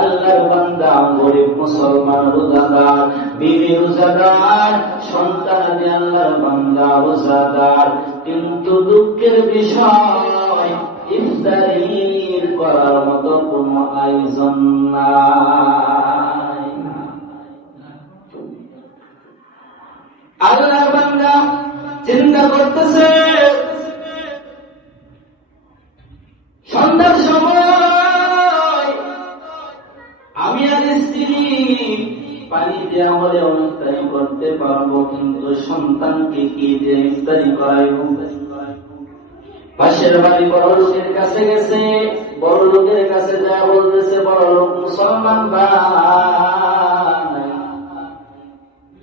আল্লাহর বান্দা, গরিব মুসলমান, রোজাদার বিবি রোজাদার সন্তান আল্লাহর বান্দা, রোজাদার। কিন্তু দুঃখের বিষয়, ইফতারির করার মতো কোনো আয়োজন নাই। আল্লাহর বান্দা চিন্তা করতেছে আমি আর স্ত্রী পানি আমাদের অনুষ্ঠানি করতে পারব, কিন্তু সন্তানকে কি দিয়ে ইফতারি করাইব পাশের বাড়ি বড় লোকের কাছে গেছে বড় লোকের কাছে যা বলতেছে বড় লোক মুসলমান ভাই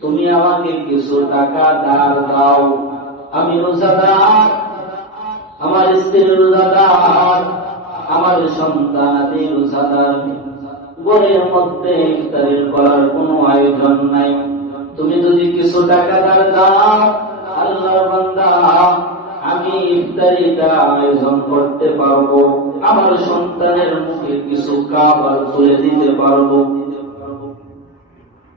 তুমি আমাকে কিছু টাকা দার দাও, আমি রোজাদার, আমার স্ত্রী রোজাদার, আমার সন্তান আদি রোজাদার। ঘরের মধ্যে ইফতারির করার কোনো আয়োজন নাই। তুমি যদি কিছু টাকা দাও, আল্লাহর বান্দা, আমি ইফতারিটা আয়োজন করতে পারব। আমার সন্তানের মুখে কিছু খাবার তুলে দিতে পারব।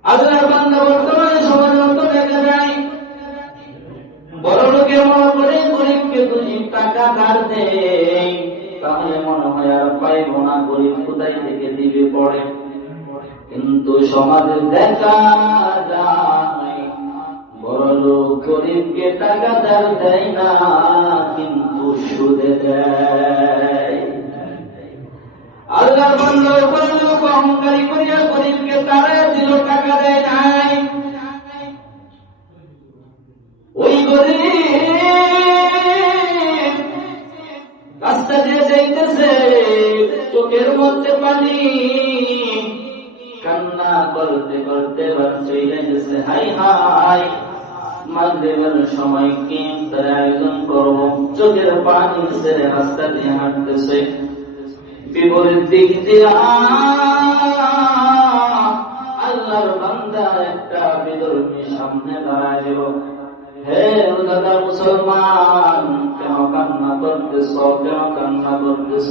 আল্লাহর বান্দা বর্তমানে সবার মতো দেখা যায় বড় লোকে মনে করে গরিবকে দুই টাকা ধার দেয়। মনে আর পাইব না, গরিব কোথায় থেকে দিবে পড়ে কিন্তু সমাজে দেখা যায়, বড় লোক গরিবকে টাকা দেয় না, কিন্তু সুদে দেয়। আল্লাহর বান্দা বড় লোক অহংকারী করিয়া গরিবকে তারা দিল টাকা দেয় নাই মধ্যে কান্না করতে করতে বার চলে গেছে। হাই হাই। মাগরিবের সময় কি আয়োজন করব? চোখের পানি ছেড়ে রাস্তা দিয়ে হাঁটতেছে। বিপরীত দিক দিয়ে আল্লাহর বান্দা একটা বিদর্মী সামনে দাঁড়ায় হে দাদা মুসলমান, কেন কান্না করতেছ? কেন কান্না করতেছ?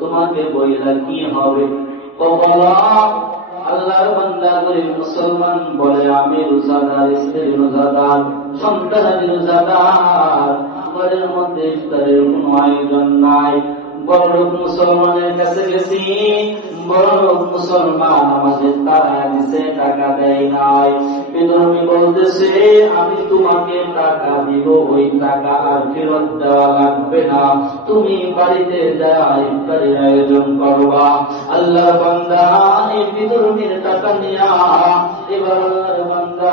তোমাকে বইলা কি হবে আল্লাহর বান্দা গরিব মুসলমান বলে আমি রোজাদার স্ত্রী রোজাদার সন্তান রোজাদার ঘরের মধ্যে ইফতারের কোনো আয়োজন নাই বড় মুসলমানের কাছে গেছি বড় মুসলমান তারা দিছে, টাকা দেয় নাই। বলতেছে, আমি তোমাকে টাকা দিব, ওই টাকা আর ফেরত দেওয়া লাগবে না। তুমি বাড়িতে যা ইফতারের আয়োজন করবা। আল্লাহ বান্দা এই বিধর্মীর টাকা নিয়া, এবার বান্দা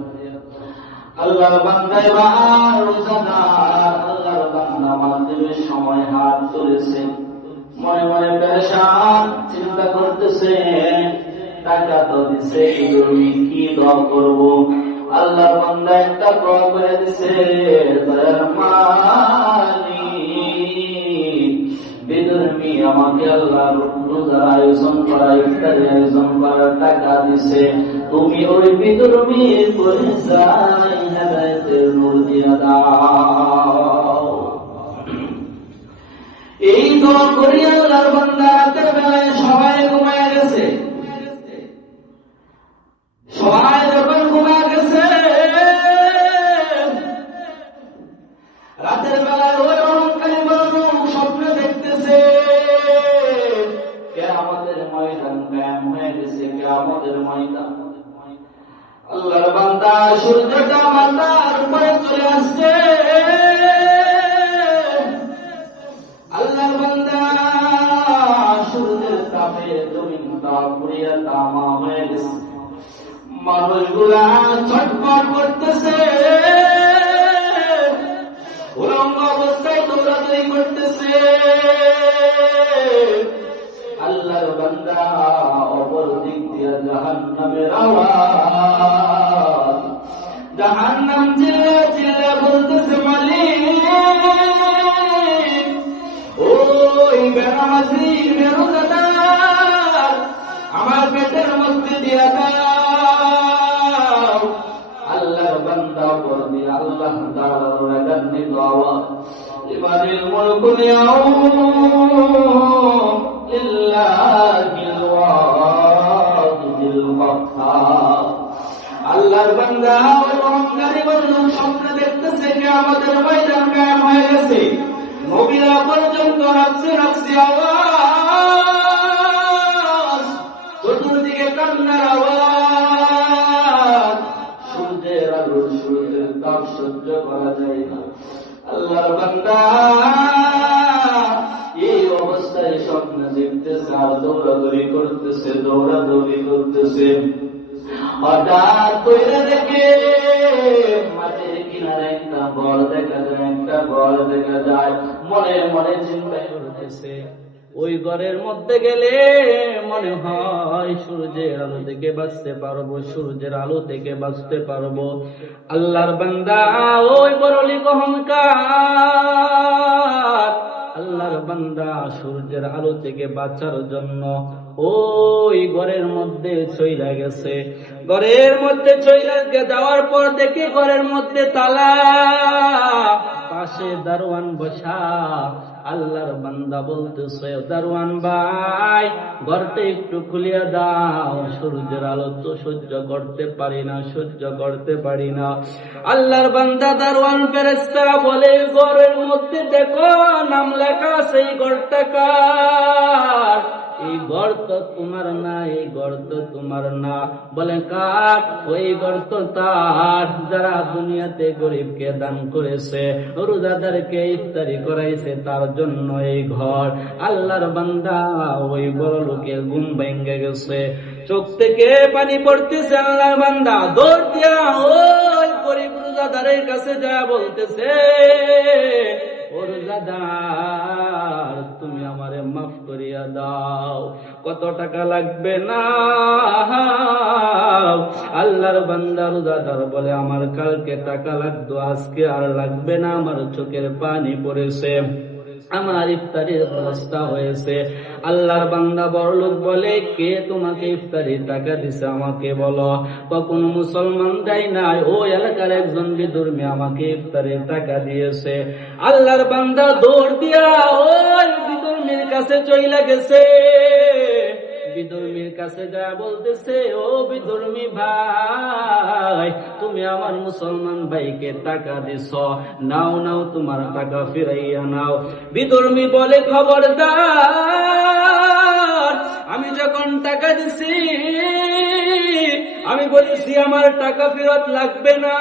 আল্লাহর বান্দা এবার রোজাদার আল্লাহর বান্দা সময় হাত মনে মনে পেরেশান চিন্তা করতেছে, টাকা তো দিছে, তুমি কি করব? আল্লাহর বান্দা একটা করে দিছে বিধর্মী আমাকে আল্লাহ রোজার আয়োজন করা ইত্যাদি আয়োজন করার টাকা দিছে। তুমি ওই বিদর্মীর করে যাই হেদায়তের নূর দাও এই দোয়া করি আল্লাহর বান্দা রাতের বেলায় সবাই ঘুমায় গেছে। মানুষগুলা ছটফট করতেছে। অবস্থায় দৌড়াদৌড়ি করতেছে। আল্লাহর বান্দা অপর দিক দিয়ে জাহান্নামের আওয়াজ। জাহান্নাম চিল্লা চিল্লা বলতেছে, মালিক, ওই বেনামাজি বেরোজাদার আমার পেটের মধ্যে দিয়া বান্দা বলবি আল্লাহ তাআলার রাগান্বিত আওয়াজ লিমানিল মুলকু লিয়াউম লিল্লাহিল ওয়াহিদিল কাহ্হার আল্লাহর বান্দা চতুর্দিকে কান্নার আওয়াজ। সহ্য করা যায় না। আল্লাহর এই অবস্থায় স্বপ্ন দেখতেছে আর দৌড়াদৌড়ি করতেছে দৌড়াদৌড়ি করতেছে। হঠাৎ কইরা দেখে, মাঠের কিনারে একটা ঘর দেখা যায়, একটা ঘর দেখা যায়। মনে মনে চিন্তায় উঠতেছে ওই ঘরের মধ্যে গেলে মনে হয় সূর্যের আলো থেকে বাঁচতে পারব, সূর্যের আলো থেকে বাঁচতে পারব। আল্লাহর বান্দা, ওই বরলিক অহংকার। আল্লাহর বান্দা সূর্যের আলো থেকে বাঁচার জন্য ওই ঘরের মধ্যে চইলা গেছে। ঘরের মধ্যে চইলা যাওয়ার পর দেখে ঘরের মধ্যে তালা। পাশে দারোয়ান বসা আল্লাহর বান্দা বলতেছে, দারোয়ান ভাই, ঘরটা একটু খুলিয়া দাও। সূর্যের আলো তো সহ্য করতে পারি না, সহ্য করতে পারি না। আল্লাহর বান্দা দারোয়ান ফেরেশতা বলে, ঘরের মধ্যে দেখো, নাম লেখা সেই ঘরটা কার? এই ঘর তো তোমার না, এই ঘর তো তোমার না। বলে কার ওই ঘর তো তার যারা দুনিয়াতে গরিবকে দান করেছে, রোজাদারকে ইফতারি করাইছে, তার জন্য এই ঘর। আল্লাহর বান্দা ওই বড় লোকের ঘুম ভেঙে গেছে। চোখ থেকে পানি পড়তেছে আল্লাহর বান্দা। দৌড় দিয়া ওই গরিব রোজাদারের কাছে যা বলতেছে, ও রোজাদার করিয়া দাও। কত টাকা লাগবে না? আল্লাহর বান্দা রোজাদার বলে, আমার কালকে টাকা লাগতো, আজকে আর লাগবে না, আমার চোখের পানি পড়েছে, আমার ইফতারির ব্যবস্থা হয়েছে। আল্লাহর বান্দা বড় লোক বলে, কে তোমাকে ইফতারি টাকা দিছে আমাকে বলো। কখন মুসলমান দেয় নাই, ও এলাকার একজন বিধর্মী আমাকে ইফতারির টাকা দিয়েছে। আল্লাহর বান্দা দৌড় দিয়া, ওই বিধর্মীর কাছে চইলা গেছে। বিধর্মীর কাছে যা বলতেছে, ও বিধর্মী ভাই, তুমি আমার মুসলমান ভাইকে টাকা দিছ। নাও নাও, তোমার টাকা ফিরাইয়া নাও। বিধর্মী বলে, খবরদার, আমি যখন টাকা দিছি, আমি বলেছি আমার টাকা ফেরত লাগবে না।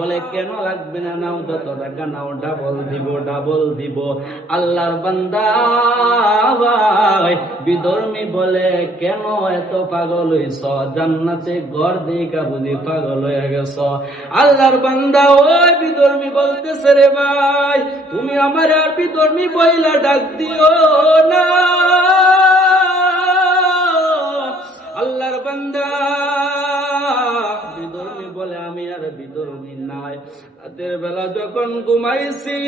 বলে, কেন লাগবে না? নাও যত টাকা, নাও ডাবল দিব ডাবল দিব। আল্লাহর বান্দা বিধর্মী বলে, কেন এত পাগল হইছ? জান্নাতে ঘর দিকা বুঝি পাগল হয়ে গেছ। আল্লাহর বান্দা ওই বিধর্মী বলতেছে, রে ভাই, তুমি আমার আর বিধর্মী বইলা ডাক দিও না। আল্লাহর বান্দা নাই। রাতের বেলা যখন ঘুমাইছি